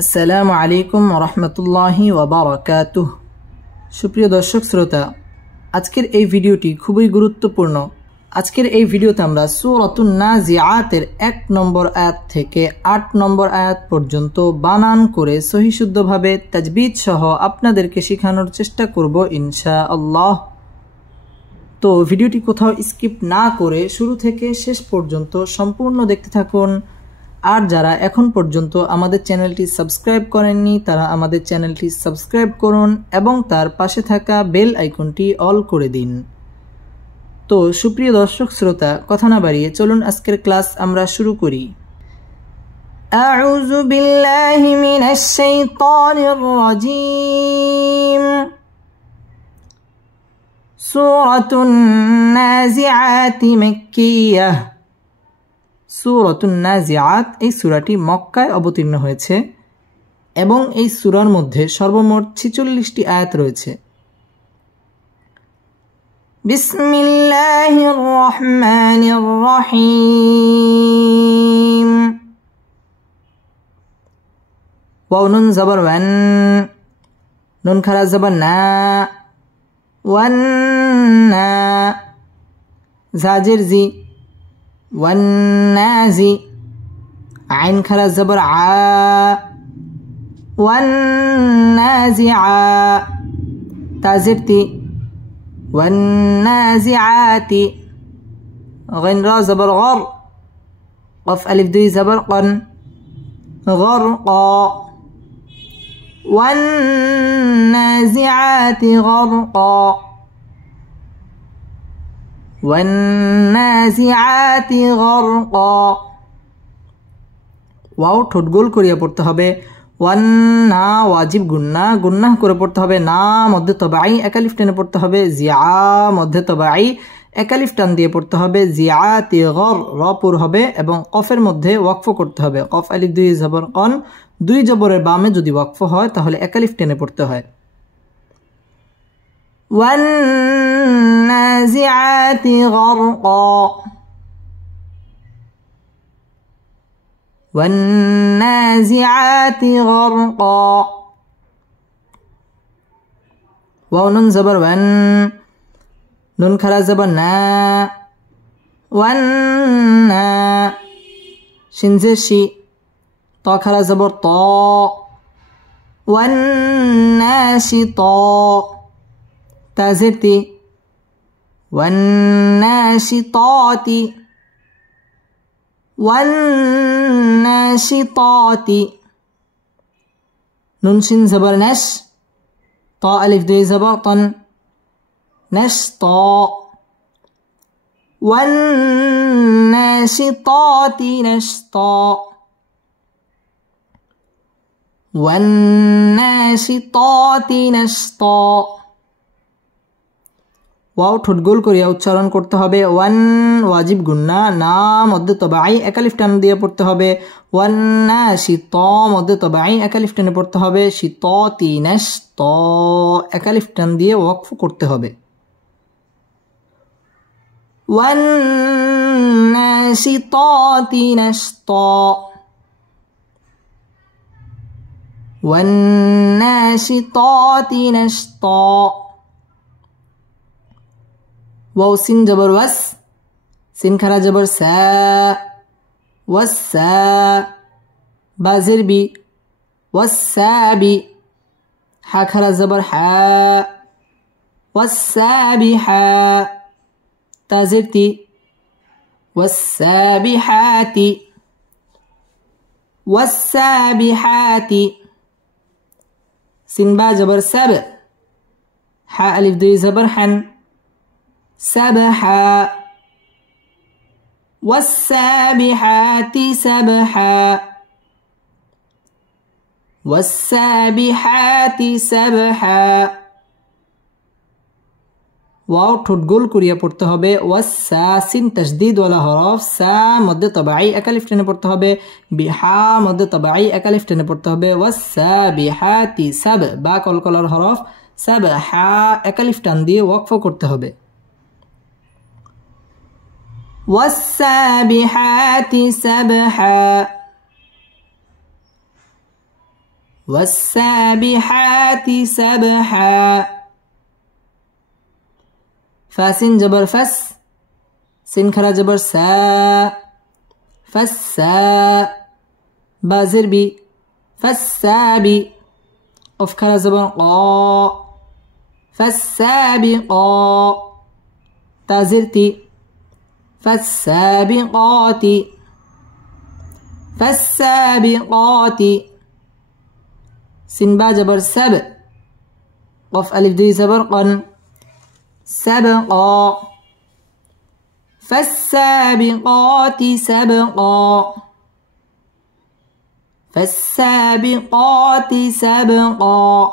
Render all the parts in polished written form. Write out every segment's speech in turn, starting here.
আসসালামু আলাইকুম ওয়া রাহমাতুল্লাহি ওয়া বারাকাতুহু। সুপ্রিয় দর্শক শ্রোতা, আজকের এই ভিডিওটি খুবই গুরুত্বপূর্ণ। আজকের এই ভিডিওতে আমরা সূরাতুন নাজিআতের 1 নম্বর আয়াত থেকে 8 নম্বর আয়াত পর্যন্ত বানান করে সহিশুদ্ধভাবে তাজবিদ সহ আপনাদেরকে শেখানোর চেষ্টা করব ইনশাআল্লাহ। তো ভিডিওটি কোথাও স্কিপ না করে শুরু থেকে শেষ পর্যন্ত সম্পূর্ণ দেখতে থাকুন। আর যারা এখন পর্যন্ত আমাদের চ্যানেলটি সাবস্ক্রাইব করেননি তারা আমাদের চ্যানেলটি সাবস্ক্রাইব করুন এবং তার পাশে থাকা বেল আইকনটি অল করে দিন। তো সুপ্রিয় দর্শক শ্রোতা, কথা না বাড়িয়ে চলুন আজকের ক্লাস আমরা শুরু করি। আউযু বিল্লাহি মিনাশ শাইতানির রাজীম। সূরাতুন নাজিআতি মাক্কিয়াহ। সূরাতুন নাজিআত এই সূরাটি মক্কায় অবতীর্ণ হয়েছে এবং এই সূরার মধ্যে সর্বমোট 46টি আয়াত রয়েছে। বিসমিল্লাহির রহমানির রহিম। ওয়াও নুন জবর ওয়ান, নুন খারা জবর না, ওয়ান না, জাজের জি, والنازي، عين خلا زبر ع، والنازعا، تازرتي، والنازعات، غين را زبر غر، قف ألف دوي زبر قن، غرقا، والنازعات غرقا، والنازعات غرقا। ওয়াও ঠোঁট গোল করিয়া পড়তে হবে। ওয়ান্না ওয়াজিব গুন্না, গুন্নাহ করে পড়তে হবে। না মধ্যে তবাই একালিফ টেনে পড়তে হবে। জিয়া মধ্যে তবাই একালিফ টান দিয়ে পড়তে হবে। জিয়াতি গর র পুর হবে এবং কফের মধ্যে ওয়াকফ করতে হবে। কফ আলিফ দুই জবর কন, দুই জবরের বামে যদি ওয়াকফ হয় তাহলে একালিফ টেনে পড়তে হয়। والنازعات غرقا، والنازعات غرقا، واو نون زبر ون، نون خرا زبر نا، ونا، شين زير شي، طا خرا زبر طا، والناشطا، تازرتي، والناشطات، والناشطات، نون شين زبر نش، طا ألف دوي زبر طن، نشطا، والناشطات نشطا، والناشطات نشطا। ওয়াও ঠোঁট গোল করিয়া উচ্চারণ করতে হবে। ওয়ান ওয়াজিব গুন্না, না মধ্যে তবাই একালিফ টান দিয়ে পড়তে হবে। ওয়ান না শীত মধ্যে তবাই একালিফ টানে পড়তে হবে। শীত তিনাস ত একালিফ টান দিয়ে ওয়াকফ করতে হবে। ওয়ান নাশিতাতি নাশতা, ওয়ান নাশিতাতি নাশতা। واو سين جبر وس، سين خرا جبر سا، والسا، بازر بي، والسابي، حا خرا جبر حا، والسابحا، تازرتي، والسابحات، والسابحات، سين با جبر سب، حا ألف دوي زبر حن، سبحا، والسابحات سبحا، والسابحات سبحا। ওয়াও ঠোঁট গোল করিয়া পড়তে হবে। ওয়াসা সিন তাসদীদ ওয়ালা হরফ, সা মধ্যে তবাই একালিফ টেনে পড়তে হবে। বিহা মধ্যে তবাই একালিফ টেনে পড়তে হবে। ওয়াসাবিহাতি সাব, বা কলকলার হরফ, সাবহা একালিফ টান দিয়ে ওয়াকফ করতে হবে। والسابحات سبحا، والسابحات سبحا فاسين جبر فس سين خرا جبر سا فسا بازر بي فالسابي قف خرا زبر قا فالسابقا تازرتي فالسابقات فالسابقات سنبا جبر سب قف ألف دي زبر قن سبقا فالسابقات سبقا فالسابقات سبقا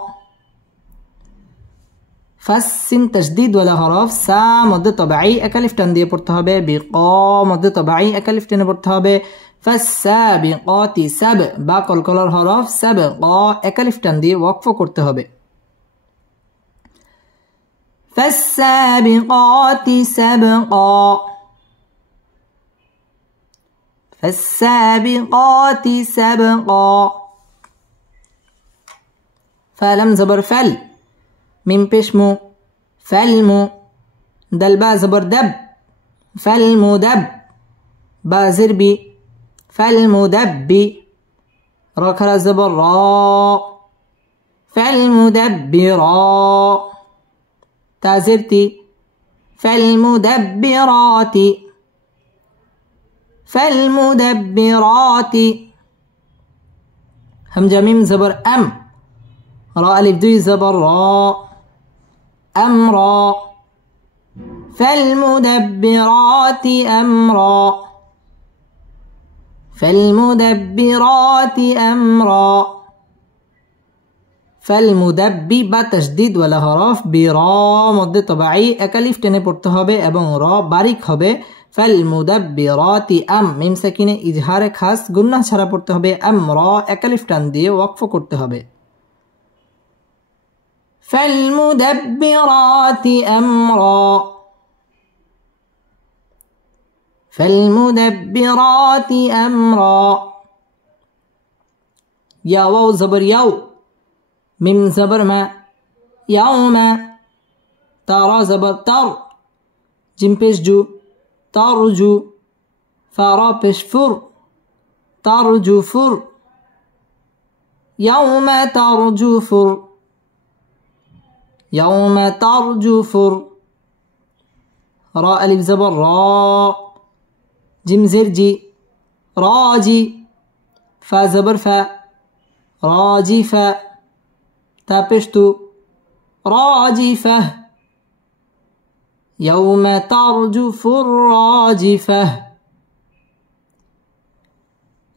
فالسين تشديد ولا حرف سا مد طبيعي اكالف টান দিয়ে পড়তে হবে বিqa মদ طبيعي اكالف টেনে পড়তে হবে فالسابقات سب বা কলকলার হরফ সাবqa একালিফ টান দিয়ে ওয়াকফ করতে হবে فالسابقات سبقا فالسابقات سبقا فلم زبر فل ميم بشمو فالمو دل با زبر دب فالمدب با زربي فالمدبي را كرا زبر را فالمدبرا تازرتي فالمدبرات فالمدبرات همجة ميم زبر أم را ألف دوي زبر را أمرا فالمدبرات أمرا فالمدبرات أمرا فالمدبي با تشديد ولا حرف برا مد طبيعي একালিফ টেনে পড়তে হবে এবং র বারিক হবে فالمدبرات أم মিম সাকিনে ইজহারে খাস গুন্নাহ ছাড়া পড়তে হবে আমরা একালিফ টান দিয়ে ওয়াকফ করতে হবে فالمدبرات أمرا فالمدبرات أمرا يا واو زبر يو ميم زبر ما يوم ترى زبر تر جيم بيش جو ترجو فرا بيش فر ترجو فر يوم ترجو فر يوم ترجفر را ألف زبر را جيم زرجي راجي فا زبر فا راجي فا تابشتو راجفة يوم ترجف الراجفة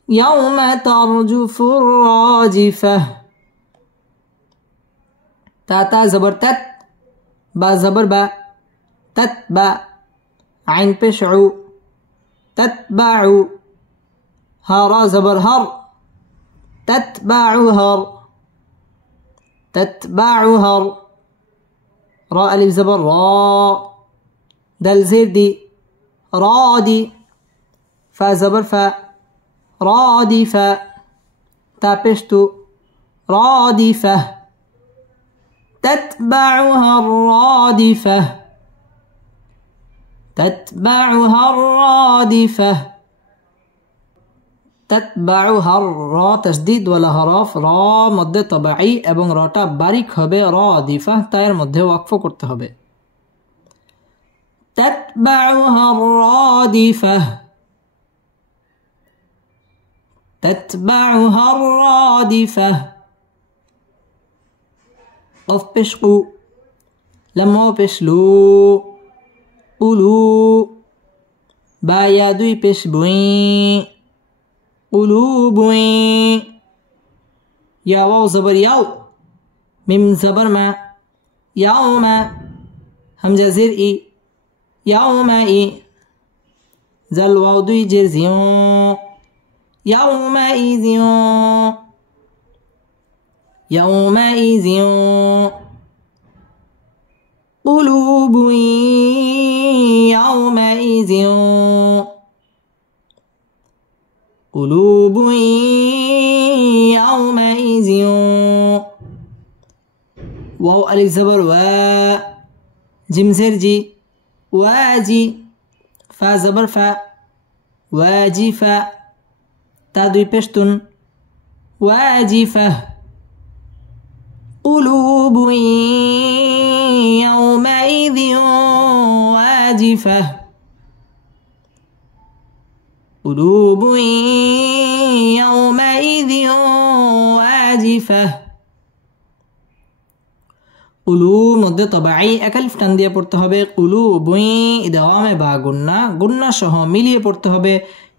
يوم ترجف الراجفة تاتا زبر تت با زبر با تتبع عين بشعو تتبع هارا زبر هر تتبع هر تتبع هر را ألف زبر را دل زير دي رادي فا زبر فا رادي فا تابشتو رادي فه تتبعها الرادفة تتبعها الرادفة تتبعها الرا تشديد ولا حرف را مد طبيعي এবং রাটা বারিক হবে রাদিফা তার মধ্যে ওয়াকফ করতে হবে تتبعها الرادفة تتبعها الرادفة قف بشقو لما بشلو قلو بايا دوي بشبوين قلوبوين يا واو زبر يو ميم زبر ما يوم همزة زر إي يوم إي زل واو دوي جرزيون يومئذ يومئذ قلوب يومئذ قلوب يومئذ واو ألف زبر وا جيم زير جي واجي فا زبر فا واجفة تا দুই পেশতুন واجفة قلوب يومئذ واجفة قلوب يومئذ واجفة কুলু মধ্যে তবাই একালিফ টান দিয়ে পড়তে হবে কুলু বুই ইদগামে বা গুন্না গুন্না সহ মিলিয়ে পড়তে হবে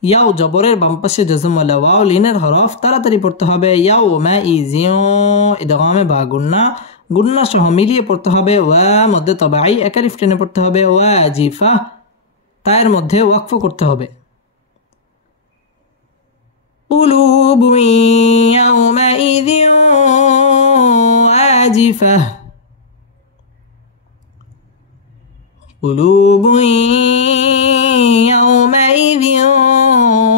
ইয়াও জবরের বাম পাশে জজম ওয়ালা ওয়াও লিনের হরফ তাড়াতাড়ি পড়তে হবে ইয়াও মা ইজিও ইদগামে বা গুন্না গুন্না সহ মিলিয়ে পড়তে হবে ওয়া মধ্যে তবাই একালিফ টেনে পড়তে হবে ওয়াজিফা তায়ের মধ্যে ওয়াকফ করতে হবে কুলুবু ইয়াউমাইযি ওয়াজিফা قلوب يومئذ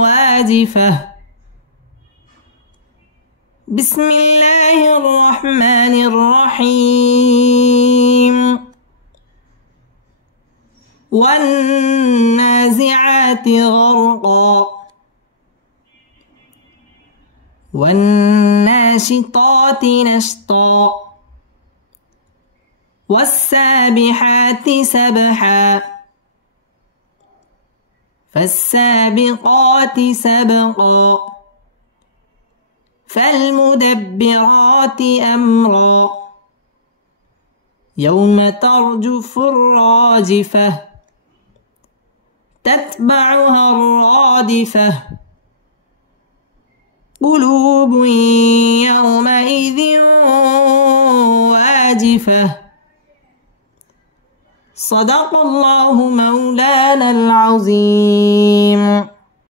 واجفة بسم الله الرحمن الرحيم والنازعات غرقا والناشطات نشطا والسابحات سبحا فالسابقات سبقا فالمدبرات أمرا يوم ترجف الراجفة تتبعها الرادفة قلوب يومئذ واجفة صدق الله مولانا العظيم